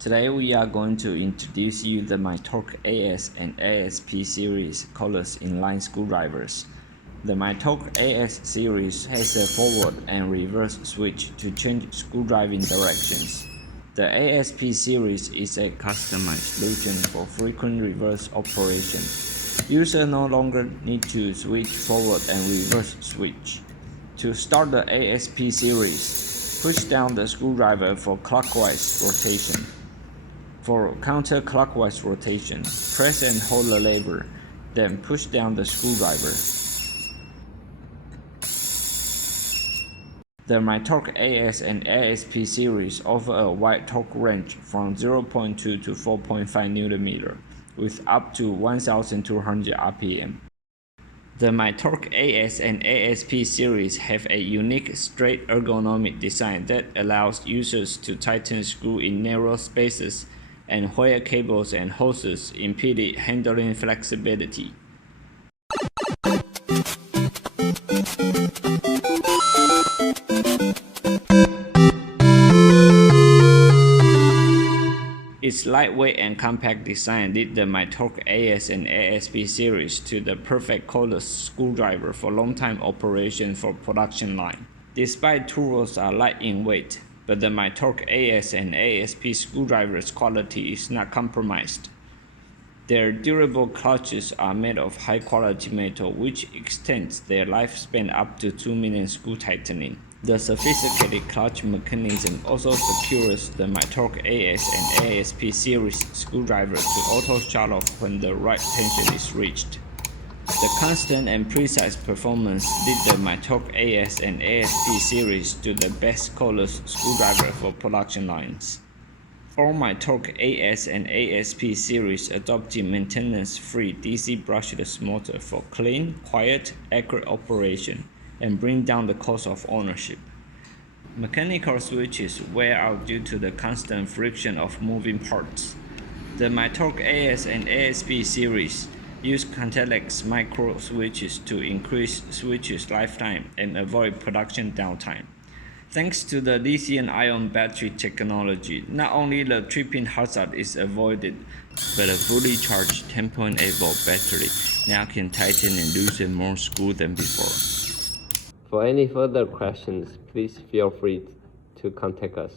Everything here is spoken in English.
Today we are going to introduce you the MYTORQ AS and ASP series cordless inline screwdrivers. The MYTORQ AS series has a forward and reverse switch to change screwdriving directions. The ASP series is a customized solution for frequent reverse operation. Users no longer need to switch forward and reverse switch. To start the ASP series, push down the screwdriver for clockwise rotation. For counterclockwise rotation, press and hold the lever, then push down the screwdriver. The MYTORQ AS and ASP series offer a wide torque range from 0.2 to 4.5 Nm, with up to 1200 RPM. The MYTORQ AS and ASP series have a unique straight ergonomic design that allows users to tighten screws in narrow spaces and where cables and hoses impede handling flexibility. Its lightweight and compact design lead the MYTORQ AS and ASP series to the perfect cordless screwdriver for long-time operation for production line. Despite tools are light in weight, but the MYTORQ AS and ASP screwdriver's quality is not compromised. Their durable clutches are made of high-quality metal, which extends their lifespan up to 2 million screw tightening. The sophisticated clutch mechanism also secures the MYTORQ AS and ASP series screwdriver to auto shut off when the right tension is reached. The constant and precise performance lead the MYTORQ AS and ASP series to the best cordless screwdriver for production lines. All MYTORQ AS and ASP series adopt a maintenance-free DC brushless motor for clean, quiet, accurate operation and bring down the cost of ownership. Mechanical switches wear out due to the constant friction of moving parts. The MYTORQ AS and ASP series use contactless micro switches to increase switches lifetime and avoid production downtime. Thanks to the lithium-ion battery technology, not only the tripping hazard is avoided, but a fully charged 10.8-volt battery now can tighten and loosen more screws than before. For any further questions, please feel free to contact us.